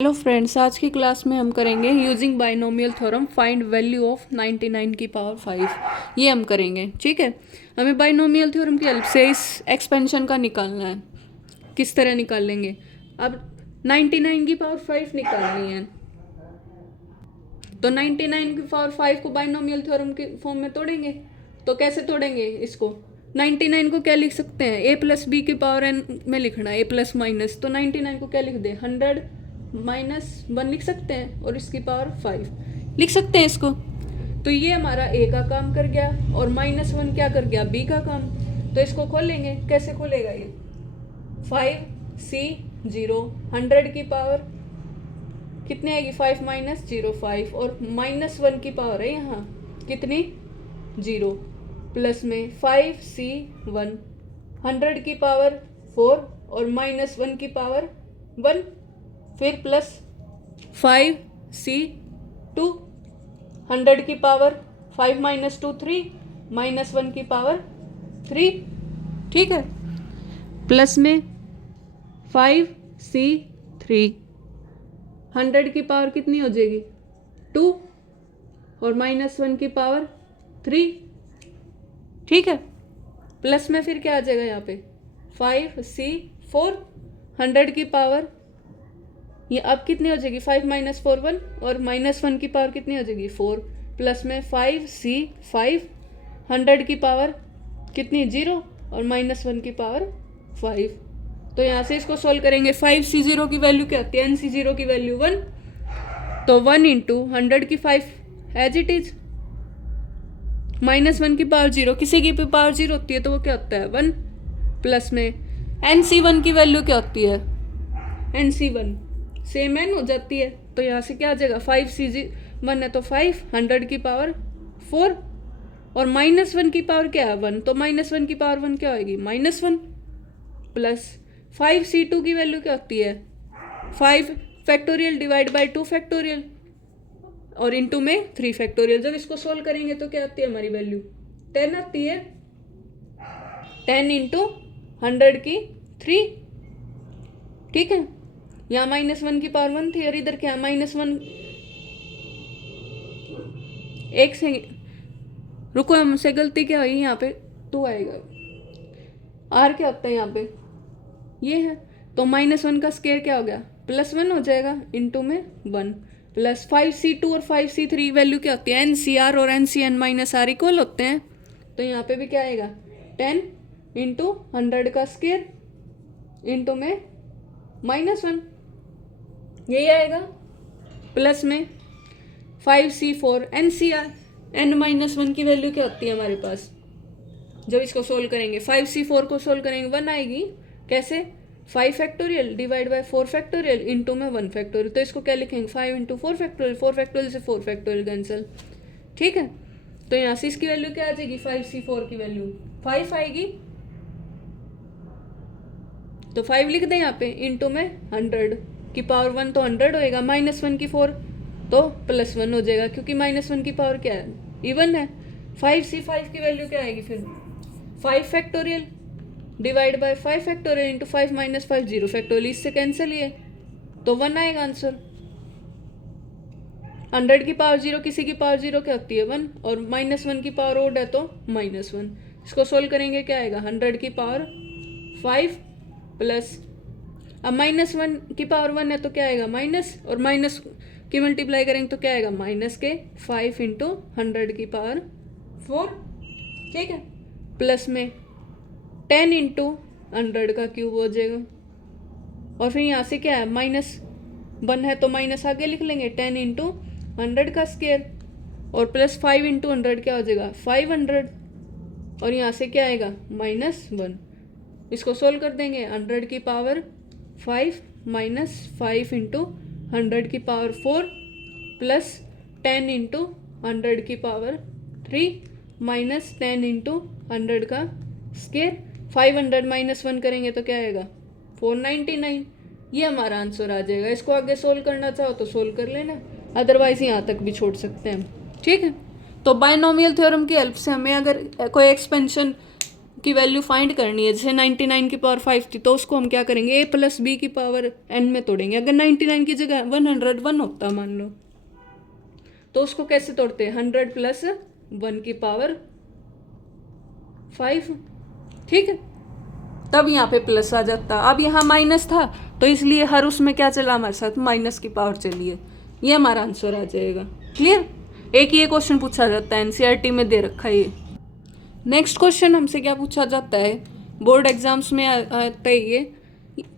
Hello friends, आज की class में हम करेंगे using binomial theorem find value of 99 की पावर 5। ये हम करेंगे। ठीक है, हमें बाइनोमियल थ्योरम की हेल्प से इस एक्सपेंशन का निकालना है। किस तरह निकालेंगे? अब 99 की पावर 5 निकालनी है, तो 99 की पावर 5 को बाइनोमियल थ्योरम के फॉर्म में तोड़ेंगे। तो कैसे तोड़ेंगे इसको? 99 को क्या लिख सकते हैं? a प्लस बी की पावर n में लिखना है, a प्लस माइनस। तो 99 को क्या लिख दे? 100 माइनस 1 लिख सकते हैं, और इसकी पावर 5 लिख सकते हैं इसको। तो ये हमारा a का काम कर गया, और -1 क्या कर गया? b का काम। तो इसको खोलेंगे। कैसे खोलेगा ये? 5c0 100 की पावर कितनी आएगी? 5 माइनस 0 5, और -1 की पावर है यहाँ कितनी? 0, प्लस में 5c1 100 की पावर 4 और -1 की पावर 1, फिर प्लस 5c2 100 की पावर 5 माइनस 2 3, -1 की पावर 3। ठीक है, प्लस में 5c3 100 की पावर कितनी हो जाएगी? 2, और -1 की पावर 3। ठीक है, प्लस में फिर क्या आ जाएगा यहाँ पे? 5c4 100 की पावर, ये अब कितनी हो जाएगी? 5 माइनस 4 1, और -1 की पावर कितनी हो जाएगी? 4, प्लस में 5c5 100 की पावर कितनी? 0, और -1 की पावर 5। तो यहाँ से इसको सोल्व करेंगे। 5c0 की वैल्यू क्या होती है? nc0 की वैल्यू 1, तो 1 इंटू 100 की 5 एज इट इज, -1 की पावर 0, किसी की भी पावर 0 होती है तो वो क्या होता है? 1, प्लस में nc1 की वैल्यू क्या होती है? nc1 सेम n हो जाती है। तो यहाँ से क्या आ जाएगा? 5c1 है तो 5, 100 की पावर 4, और -1 की पावर क्या है? 1, तो -1 की पावर 1 क्या होगी? -1, प्लस 5c2 की वैल्यू क्या होती है? 5 फैक्टोरियल डिवाइड बाई 2 फैक्टोरियल, और इंटू में 3 फैक्टोरियल। जब इसको सोल्व करेंगे तो क्या आती है हमारी वैल्यू? 10 आती है। 10 इंटू 100 की 3। ठीक है, यहाँ -1 की पावर 1 थी, और इधर क्या? -1। एक से रुको, हमसे गलती क्या हुई? यहाँ पे 2 आएगा। आर क्या होता है यहाँ पे? ये है। तो -1 का स्केयर क्या हो गया? +1 हो जाएगा, इंटू में 1, प्लस 5c2 और 5c3 वैल्यू क्या होती है? NCR और NCN माइनस आर इक्वल होते हैं। तो यहाँ पे भी क्या आएगा? 10 इंटू 100 का स्केयर, इंटू में -1, यही आएगा। प्लस में 5c4 NCR n-1 की वैल्यू क्या होती है हमारे पास? जब इसको सोल्व करेंगे 5c4 को सोल्व करेंगे 1 आएगी। कैसे? 5 factorial divide by 4 factorial, into में 1 फैक्टोरियल। तो इसको क्या लिखेंगे? 5 इंटू 4 फैक्टोरियल, 4 फैक्टोरियल से 4 फैक्टोरियल कैंसिल। ठीक है, तो यहाँ से इसकी वैल्यू क्या आ जाएगी? 5c4 की वैल्यू 5 आएगी, तो 5 लिख दें यहाँ पे, इंटू में 100 की पावर 1 तो 100 होएगा, -1 की 4 तो +1 हो जाएगा, क्योंकि -1 की पावर क्या है? इवन है। 5c5 की वैल्यू क्या आएगी फिर? 5 factorial divide by 5 factorial into 5 minus 5 0 factorial, इससे कैंसिल ये, तो 1 आएगा आंसर। 100 की पावर 0, किसी की पावर 0 क्या होती है? 1, और -1 की पावर ओड है तो -1। इसको सोल्व करेंगे क्या आएगा? 100 की पावर 5, प्लस अब -1 की पावर 1 है तो क्या आएगा? माइनस, और माइनस की मल्टीप्लाई करेंगे तो क्या आएगा? माइनस के 5 इंटू 100 की पावर 4। ठीक है, प्लस में 10 इंटू 100 का क्यूब हो जाएगा, और फिर यहाँ से क्या है? -1 है तो माइनस आगे लिख लेंगे, 10 इंटू 100 का स्केयर, और प्लस 5 इंटू 100 क्या हो जाएगा? 500, और यहाँ से क्या आएगा? -1। इसको सोल्व कर देंगे। 100 की पावर 5 माइनस 5 इंटू 100 की पावर 4, प्लस 10 इंटू 100 की पावर 3, माइनस 10 इंटू 100 का स्केयर। 500 माइनस 1 करेंगे तो क्या आएगा? 499। ये हमारा आंसर आ जाएगा। इसको आगे सोल्व करना चाहो तो सोल्व कर लेना, अदरवाइज यहाँ तक भी छोड़ सकते हैं। ठीक है, तो बायनोमियल थ्योरम की हेल्प से हमें अगर कोई एक्सपेंशन की वैल्यू फाइंड करनी है, जैसे 99 की पावर 5 थी तो उसको हम क्या करेंगे, a प्लस बी की पावर n में तोड़ेंगे। अगर 99 की जगह 101 होता मान लो, तो उसको कैसे तोड़ते हैं, 100 प्लस 1 की पावर 5, ठीक है। तब यहाँ पे प्लस आ जाता। अब यहाँ माइनस था तो इसलिए हर उसमें क्या चला हमारे साथ, माइनस की पावर चली है। ये हमारा आंसर आ जाएगा। क्लियर। एक ये क्वेश्चन पूछा जाता है, एनसीईआरटी में दे रखा है ये। नेक्स्ट क्वेश्चन हमसे क्या पूछा जाता है, बोर्ड एग्जाम्स में आता है ये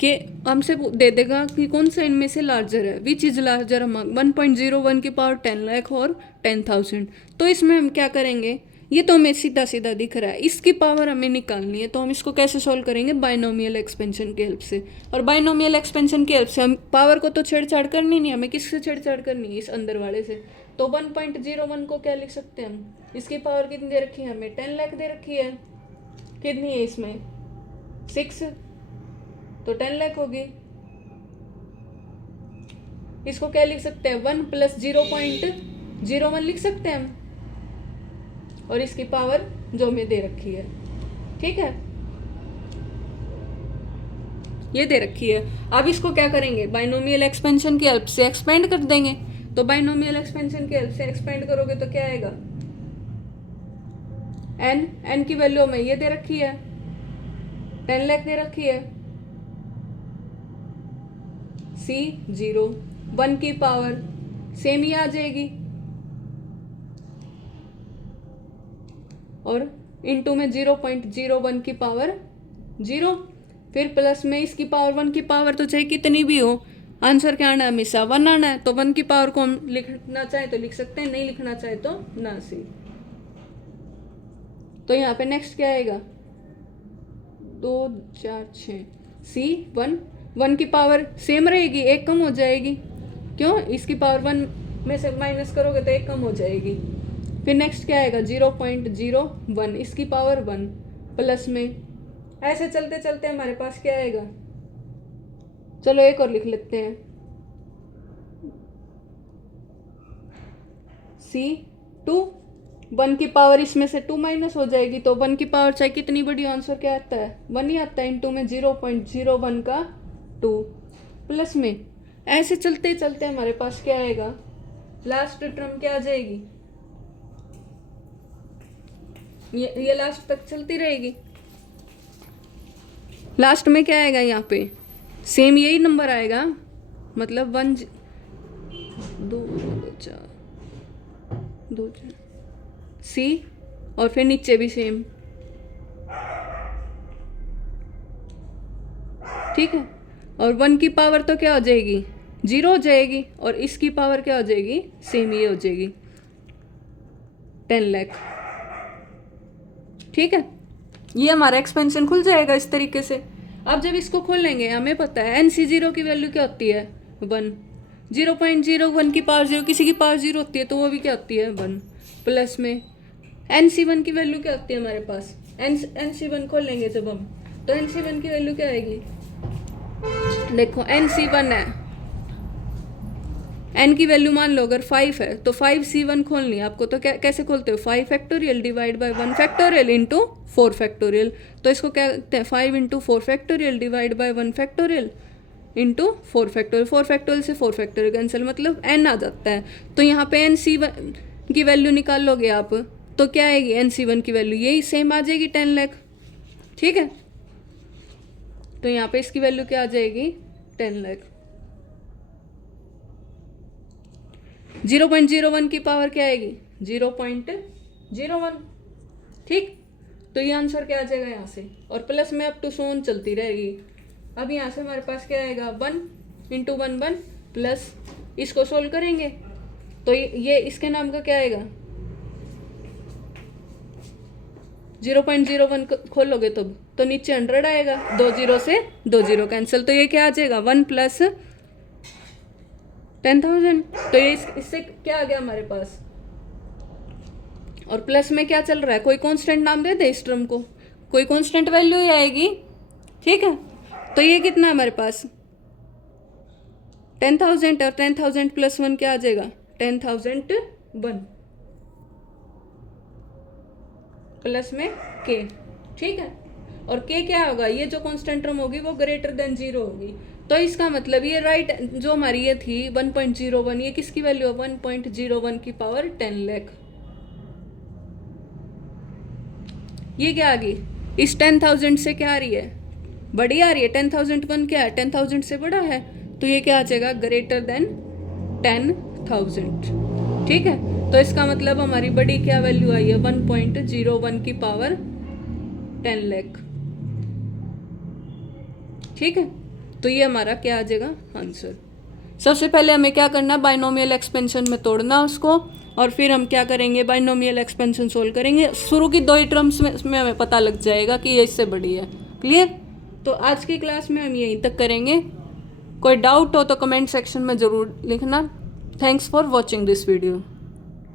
कि हमसे दे देगा कि कौन सा इनमें से लार्जर है, विच इज लार्जर अमंग 1.01 की पावर 10 लाख और 10,000। तो इसमें हम क्या करेंगे, ये तो हमें सीधा सीधा दिख रहा है, इसकी पावर हमें निकालनी है। तो हम इसको कैसे सॉल्व करेंगे, बाइनोमियल एक्सपेंशन की हेल्प से। और बाइनोमियल एक्सपेंशन की हेल्प से हम पावर को तो छेड़छाड़ करनी नहीं, हमें किससे छेड़छाड़ करनी है, इस अंदर वाले से। तो 1.01 को क्या लिख सकते हैं हम, इसकी पावर कितनी दे रखी है हमें, 10 लाख दे रखी है। कितनी है इसमें, 6, तो 10 लाख होगी। इसको क्या लिख सकते हैं, 1 प्लस 0.01 लिख सकते हैं हम, और इसकी पावर जो हमें दे रखी है, ठीक है, ये दे रखी है। अब इसको क्या करेंगे, बाइनोमियल एक्सपेंशन की हेल्प से एक्सपेंड कर देंगे। तो बाइनोमियल एक्सपेंशन की हेल्प से एक्सपेंड करोगे तो क्या आएगा, n की वैल्यू हमें ये दे रखी है, 10 लाख दे रखी है, c 0, 1 की पावर सेम ही आ जाएगी, और इनटू में 0.01 की पावर 0, फिर प्लस में इसकी पावर 1 की पावर तो चाहे कितनी भी हो, आंसर क्या आना है, हमेशा 1 आना है। तो 1 की पावर को हम लिखना चाहे तो लिख सकते हैं, नहीं लिखना चाहे तो ना सी। तो यहाँ पे नेक्स्ट क्या आएगा, 2 4 6 सी 1 की पावर सेम रहेगी, एक कम हो जाएगी, क्यों, इसकी पावर 1 में से माइनस करोगे तो एक कम हो जाएगी। फिर नेक्स्ट क्या आएगा, 0.01, इसकी पावर 1 प्लस में, ऐसे चलते चलते हमारे पास क्या आएगा, चलो एक और लिख लेते हैं, C2, 1 की पावर इसमें से 2 माइनस हो जाएगी, तो 1 की पावर चाहे कितनी बड़ी, आंसर क्या आता है, 1 ही आता है, इनटू में 0.01 का 2 प्लस में, ऐसे चलते चलते हमारे पास क्या आएगा, लास्ट टर्म क्या आ जाएगी, ये लास्ट तक चलती रहेगी। लास्ट में क्या आएगा, यहाँ पे सेम यही नंबर आएगा, मतलब 1 2 4 2 सी, और फिर नीचे भी सेम, ठीक है। और 1 की पावर तो क्या हो जाएगी, 0 हो जाएगी, और इसकी पावर क्या हो जाएगी, सेम ये हो जाएगी, 10 लाख, ठीक है। ये हमारा एक्सपेंशन खुल जाएगा इस तरीके से। अब जब इसको खोलेंगे, हमें पता है NC0 की वैल्यू क्या होती है, 1, 0.01 की पावर 0, किसी की पावर 0 होती है तो वो भी क्या होती है, 1, प्लस में NC1 की वैल्यू क्या होती है हमारे पास, NC1 खोलेंगे जब हम, तो NC1 की वैल्यू क्या आएगी, देखो NC1 है, n की वैल्यू मान लो अगर 5 है तो 5C1 खोलनी है आपको, तो कैसे खोलते हो, 5 factorial divide by 1 factorial into 4 factorial. तो इसको क्या कहते हैं, 5 into 4 factorial divide by 1 factorial into 4 factorial, 4 factorial से 4 फैक्टोरियल कैंसिल, मतलब n आ जाता है। तो यहाँ पे NC1 की वैल्यू निकाल लोगे आप तो क्या आएगी, NC1 की वैल्यू यही सेम आ जाएगी, 10 लाख, ठीक है। तो यहाँ पे इसकी वैल्यू क्या आ जाएगी, 10 लाख। 0.01 की पावर क्या आएगी, 0.01, ठीक। तो ये आंसर क्या आ जाएगा यहाँ से, और प्लस में अप टू सोन चलती रहेगी। अब यहाँ से हमारे पास क्या आएगा, 1 इंटू 1 प्लस, इसको सोल्व करेंगे तो ये इसके नाम का क्या आएगा, 0.01 खोलोगे तो नीचे 100 आएगा, 2 0 से 2 0 कैंसिल, तो ये क्या आ जाएगा, 1 प्लस 10,000। तो ये इससे क्या आ गया हमारे पास, और प्लस में क्या चल रहा है, कोई कांस्टेंट नाम दे दे इस टर्म को, कोई कांस्टेंट वैल्यू ही आएगी, ठीक है। तो ये कितना है हमारे पास, 10,000, और 10,000 प्लस 1 क्या आ जाएगा, 10,001 प्लस में k, ठीक है। और के क्या होगा, ये जो कांस्टेंट टर्म होगी वो ग्रेटर देन 0 होगी। तो इसका मतलब ये राइट जो हमारी ये थी 1.01, ये किसकी वैल्यू है 1.01 की पावर 10 लाख। ये क्या आ गई, इस 10,000 से क्या आ रही है, बड़ी आ रही है। 10,001 क्या है, 10,000 से बड़ा है, तो ये क्या आ जाएगा ग्रेटर देन 10,000। ठीक है, तो इसका मतलब हमारी बड़ी क्या वैल्यू आई है 1.01 की पावर 10 लाख। ठीक है, तो ये हमारा क्या आ जाएगा आंसर। सबसे पहले हमें क्या करना है, बाइनोमियल एक्सपेंशन में तोड़ना उसको, और फिर हम क्या करेंगे बाइनोमियल एक्सपेंशन सोल्व करेंगे। शुरू की 2 ही टर्म्स में हमें पता लग जाएगा कि ये इससे बड़ी है। क्लियर, तो आज की क्लास में हम यहीं तक करेंगे। कोई डाउट हो तो कमेंट सेक्शन में ज़रूर लिखना। Thanks for watching this video.